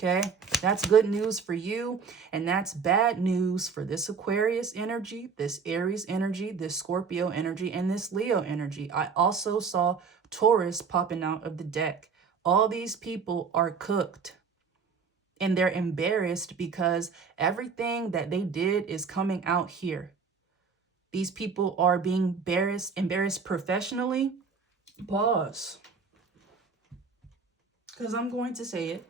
Okay, that's good news for you, and that's bad news for this Aquarius energy, this Aries energy, this Scorpio energy, and this Leo energy. I also saw Taurus popping out of the deck. All these people are cooked, and they're embarrassed because everything that they did is coming out here. These people are being embarrassed professionally. Pause, because I'm going to say it.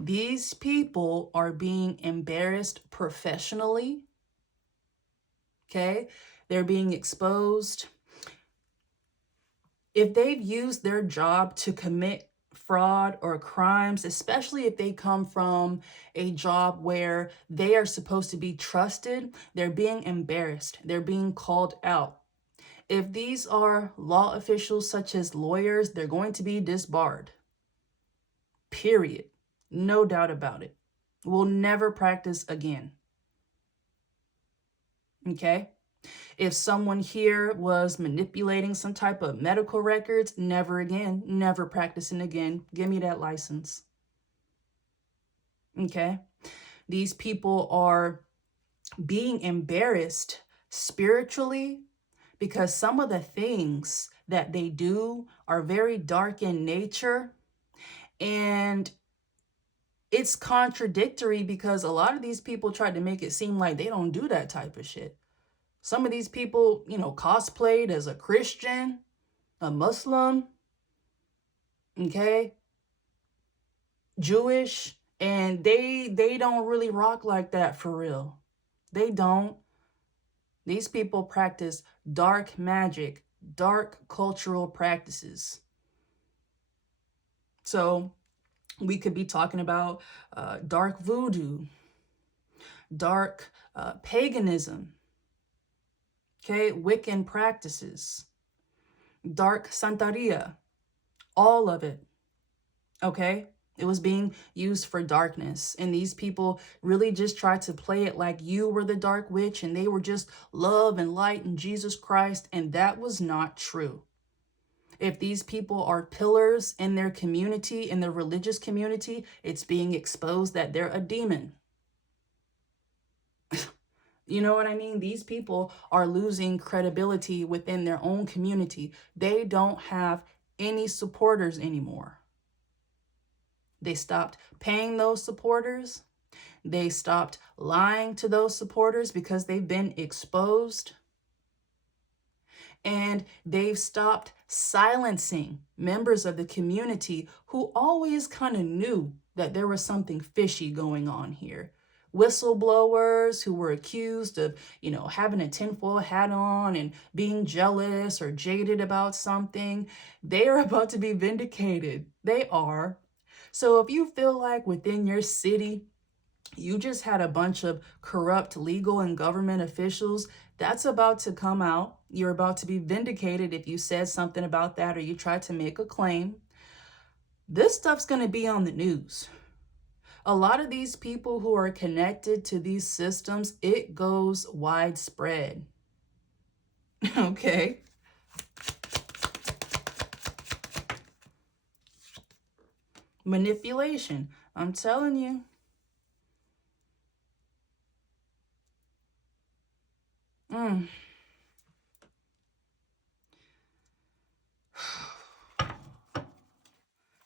These people are being embarrassed professionally. Okay, they're being exposed. If they've used their job to commit fraud or crimes, especially if they come from a job where they are supposed to be trusted, they're being embarrassed. They're being called out. If these are law officials such as lawyers, they're going to be disbarred. Period. No doubt about it. Will never practice again. Okay? If someone here was manipulating some type of medical records, never again. Never practicing again. Give me that license. Okay? These people are being embarrassed spiritually because some of the things that they do are very dark in nature, and it's contradictory because a lot of these people tried to make it seem like they don't do that type of shit. Some of these people, cosplayed as a Christian, a Muslim, okay, Jewish, and they don't really rock like that for real. They don't. These people practice dark magic, dark cultural practices. So we could be talking about dark voodoo, dark paganism, okay, Wiccan practices, dark Santeria, all of it, okay? It was being used for darkness, and these people really just tried to play it like you were the dark witch and they were just love and light and Jesus Christ, and that was not true. If these people are pillars in their community, in the religious community, it's being exposed that they're a demon. You know what I mean? These people are losing credibility within their own community. They don't have any supporters anymore. They stopped paying those supporters. They stopped lying to those supporters because they've been exposed. And they've stopped silencing members of the community who always kind of knew that there was something fishy going on here. whistleblowers who were accused of, having a tinfoil hat on and being jealous or jaded about something, they are about to be vindicated. They are. So if you feel like within your city, you just had a bunch of corrupt legal and government officials, that's about to come out. You're about to be vindicated if you said something about that or you tried to make a claim. This stuff's going to be on the news. A lot of these people who are connected to these systems, it goes widespread. Okay. Manipulation. I'm telling you.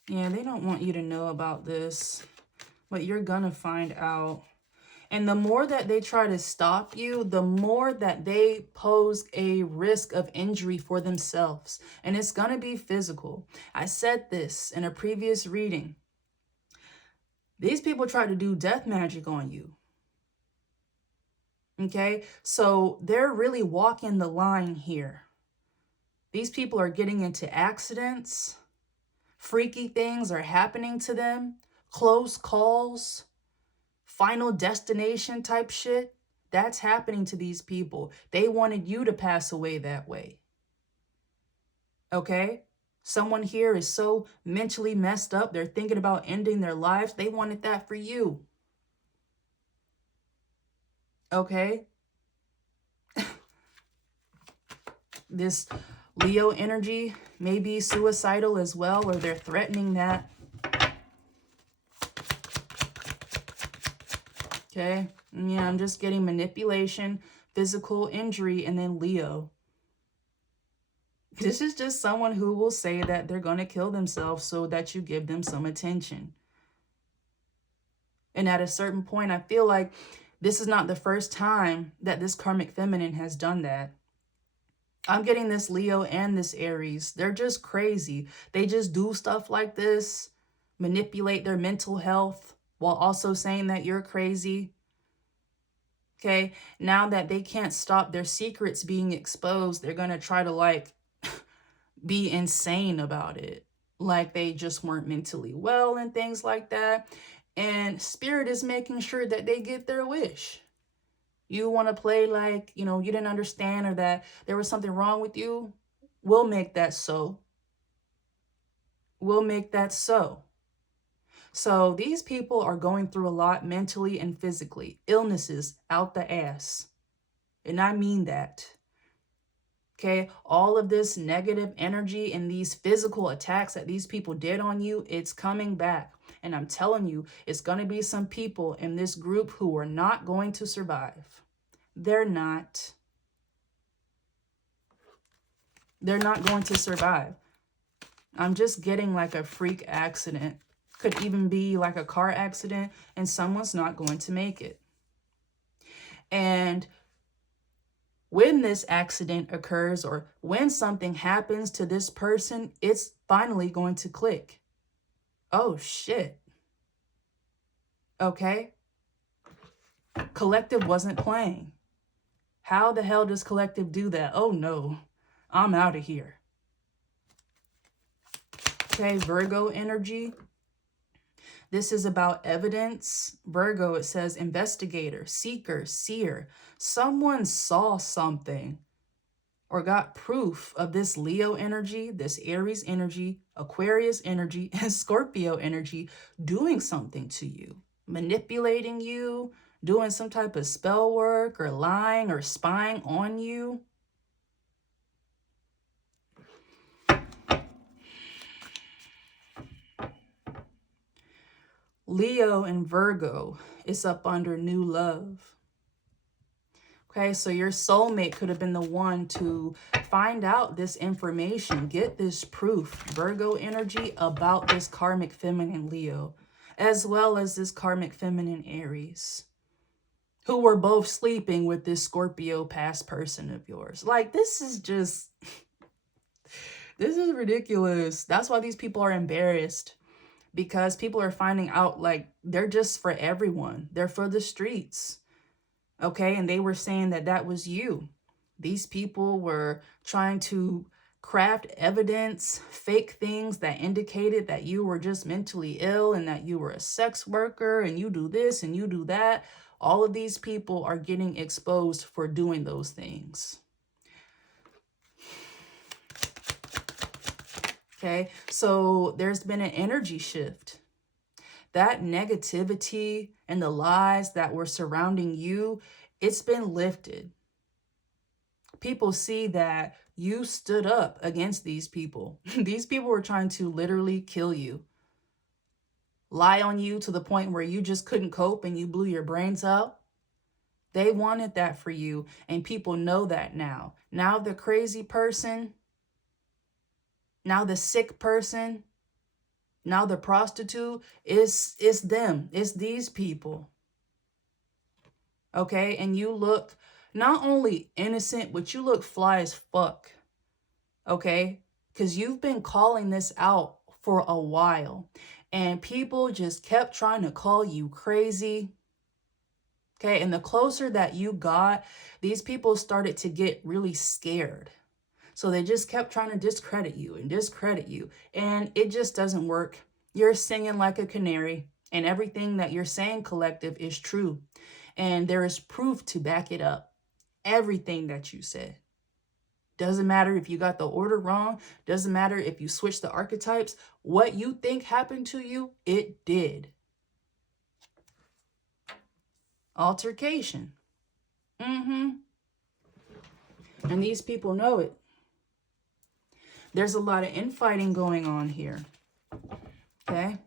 Yeah, they don't want you to know about this, but you're gonna find out. And the more that they try to stop you, the more that they pose a risk of injury for themselves. And it's gonna be physical. I said this in a previous reading. These people try to do death magic on you. Okay, so they're really walking the line here. These people are getting into accidents. Freaky things are happening to them. Close calls. Final destination type shit. That's happening to these people. They wanted you to pass away that way. Okay? Someone here is so mentally messed up, they're thinking about ending their lives. They wanted that for you. Okay? This Leo energy may be suicidal as well, or they're threatening that. Okay? Yeah, I'm just getting manipulation, physical injury, and then Leo. This is just someone who will say that they're going to kill themselves so that you give them some attention. And at a certain point, I feel like this is not the first time that this karmic feminine has done that. I'm getting this Leo and this Aries. They're just crazy. They just do stuff like this, manipulate their mental health while also saying that you're crazy. Okay, now that they can't stop their secrets being exposed, they're going to try to be insane about it. Like they just weren't mentally well and things like that. And Spirit is making sure that they get their wish. You want to play like, you didn't understand or that there was something wrong with you. We'll make that so. We'll make that so. So these people are going through a lot mentally and physically. Illnesses out the ass. And I mean that. Okay, all of this negative energy and these physical attacks that these people did on you, it's coming back. And I'm telling you, it's going to be some people in this group who are not going to survive. They're not. They're not going to survive. I'm just getting like a freak accident. Could even be like a car accident and someone's not going to make it. And when this accident occurs or when something happens to this person, it's finally going to click. Oh, shit. Okay. Collective wasn't playing. How the hell does Collective do that? Oh, no. I'm out of here. Okay, Virgo energy. This is about evidence. Virgo, it says investigator, seeker, seer. Someone saw something or got proof of this Leo energy, this Aries energy, Aquarius energy, and Scorpio energy doing something to you, manipulating you, doing some type of spell work or lying or spying on you. Leo and Virgo is up under new love. Okay, so your soulmate could have been the one to find out this information, get this proof, Virgo energy, about this karmic feminine Leo, as well as this karmic feminine Aries, who were both sleeping with this Scorpio past person of yours. Like, this is just, this is ridiculous. That's why these people are embarrassed. because people are finding out like they're just for everyone. They're for the streets. Okay. And they were saying that that was you. These people were trying to craft evidence, fake things that indicated that you were just mentally ill and that you were a sex worker and you do this and you do that. All of these people are getting exposed for doing those things. Okay, so there's been an energy shift. That negativity and the lies that were surrounding you, it's been lifted. People see that you stood up against these people. These people were trying to literally kill you, lie on you to the point where you just couldn't cope and you blew your brains out. They wanted that for you, and people know that now. Now the crazy person, now the sick person, now the prostitute, it's them. It's these people. Okay? And you look not only innocent, but you look fly as fuck. Okay? Because you've been calling this out for a while. And people just kept trying to call you crazy. Okay? And the closer that you got, these people started to get really scared. So they just kept trying to discredit you and discredit you. And it just doesn't work. You're singing like a canary. And everything that you're saying, collective, is true. And there is proof to back it up. Everything that you said. Doesn't matter if you got the order wrong. Doesn't matter if you switched the archetypes. What you think happened to you, it did. Altercation. And these people know it. There's a lot of infighting going on here. Okay.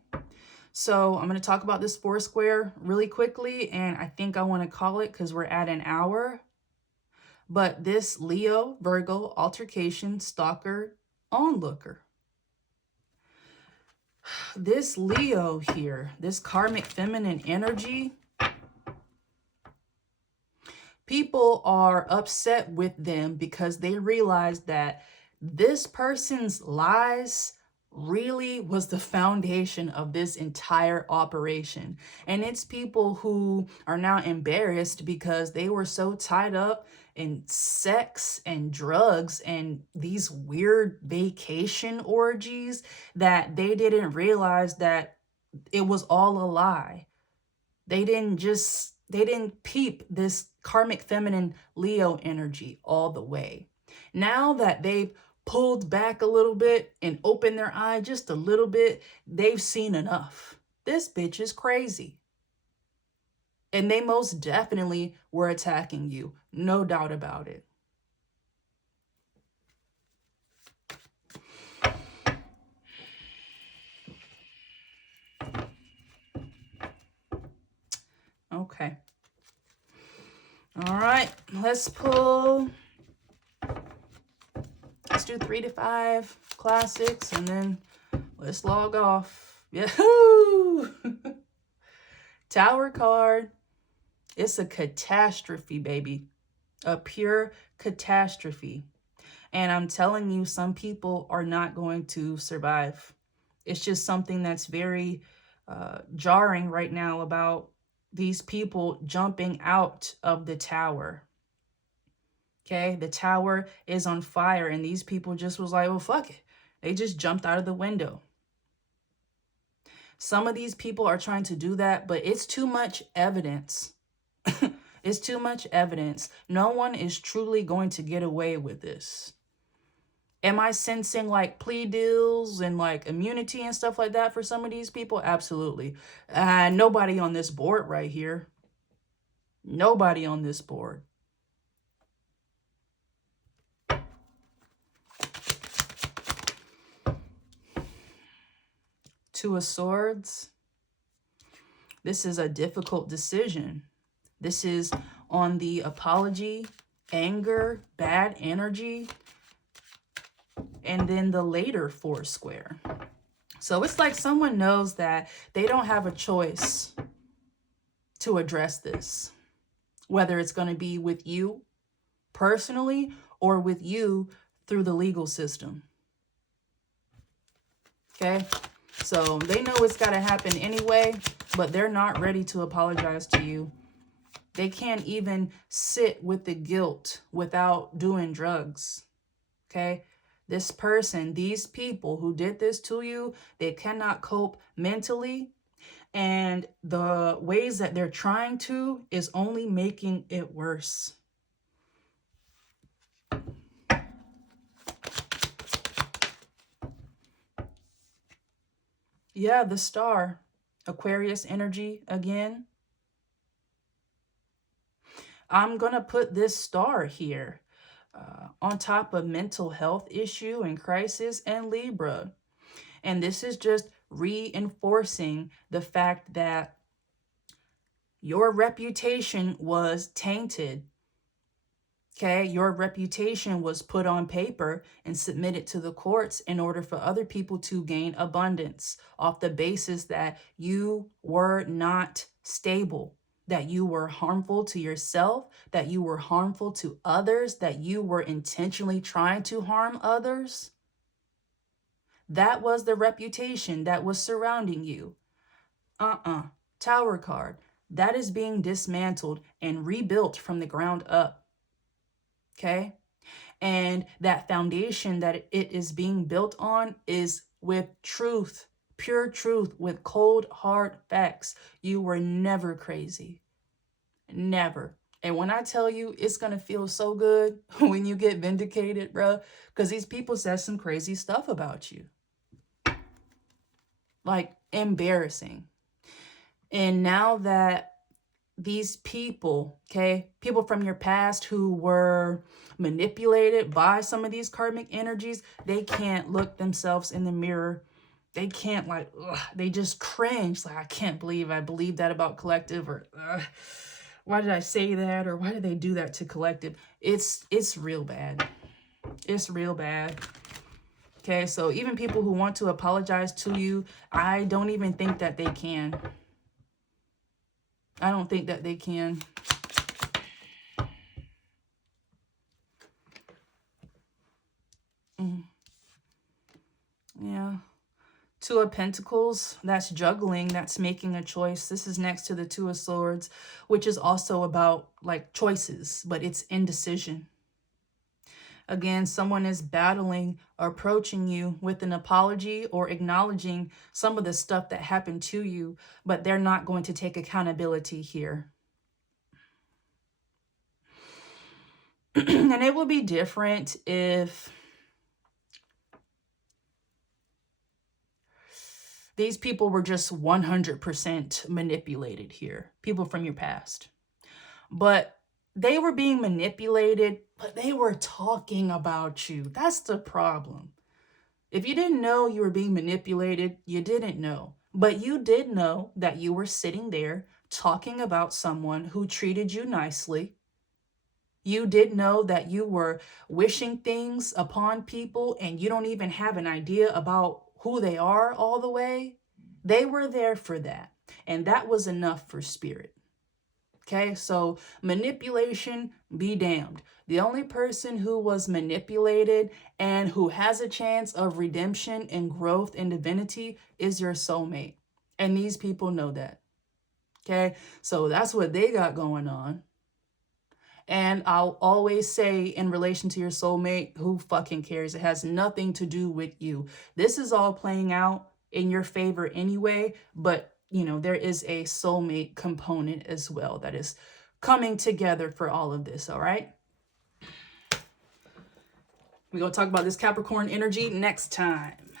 So I'm going to talk about this 4 square really quickly. And I think I want to call it because we're at an hour. But this Leo, Virgo, altercation, stalker, onlooker. This Leo here, this karmic feminine energy, people are upset with them because they realize that this person's lies really was the foundation of this entire operation. And it's people who are now embarrassed because they were so tied up in sex and drugs and these weird vacation orgies that they didn't realize that it was all a lie. They didn't peep this karmic feminine Leo energy all the way. Now that they've pulled back a little bit and opened their eye just a little bit, they've seen enough. This bitch is crazy. And they most definitely were attacking you. No doubt about it. Okay. All right. Let's do 3 to 5 classics and then let's log off. Yahoo! Tower card. It's a catastrophe, baby. A pure catastrophe. And I'm telling you, some people are not going to survive. It's just something that's very jarring right now about these people jumping out of the tower. Okay, the tower is on fire and these people just was like, well, fuck it. They just jumped out of the window. Some of these people are trying to do that, but it's too much evidence. It's too much evidence. No one is truly going to get away with this. Am I sensing like plea deals and like immunity and stuff like that for some of these people? Absolutely. Nobody on this board right here. Nobody on this board. Two of Swords. This is a difficult decision. This is on the apology, anger, bad energy, and then the later 4 square. So it's like someone knows that they don't have a choice to address this, whether it's going to be with you personally or with you through the legal system. Okay. So they know it's got to happen anyway, but they're not ready to apologize to you. They can't even sit with the guilt without doing drugs. Okay? This person, these people who did this to you, they cannot cope mentally. And the ways that they're trying to is only making it worse. Yeah, the star. Aquarius energy again. I'm going to put this star here on top of mental health issue and crisis and Libra. And this is just reinforcing the fact that your reputation was tainted. Okay, your reputation was put on paper and submitted to the courts in order for other people to gain abundance off the basis that you were not stable, that you were harmful to yourself, that you were harmful to others, that you were intentionally trying to harm others. That was the reputation that was surrounding you. Tower card. That is being dismantled and rebuilt from the ground up. Okay? And that foundation that it is being built on is with truth, pure truth, with cold, hard facts. You were never crazy. Never. And when I tell you, it's going to feel so good when you get vindicated, bro, because these people said some crazy stuff about you. Like, embarrassing. And now that these people, okay, people from your past who were manipulated by some of these karmic energies, they can't look themselves in the mirror. They can't, like, they just cringe. Like, I can't believe I believed that about collective, or why did I say that, or why did they do that to collective? It's real bad. It's real bad. Okay, so even people who want to apologize to you, I don't even think that they can. I don't think that they can. Yeah. Two of Pentacles, that's juggling, that's making a choice. This is next to the Two of Swords, which is also about like choices, but it's indecision. Again, someone is battling or approaching you with an apology or acknowledging some of the stuff that happened to you, but they're not going to take accountability here. And it will be different if these people were just 100% manipulated here. People from your past. But they were being manipulated, but they were talking about you. That's the problem. If you didn't know you were being manipulated, you didn't know. But you did know that you were sitting there talking about someone who treated you nicely. You did know that you were wishing things upon people and you don't even have an idea about who they are all the way. They were there for that. And that was enough for spirit. Okay, so manipulation, be damned. The only person who was manipulated and who has a chance of redemption and growth in divinity is your soulmate. And these people know that. Okay, so that's what they got going on. And I'll always say in relation to your soulmate, who fucking cares? It has nothing to do with you. This is all playing out in your favor anyway, but you know, there is a soulmate component as well that is coming together for all of this, all right? We're going to talk about this Capricorn energy next time.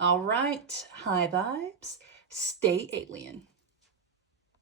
All right, high vibes, stay alien.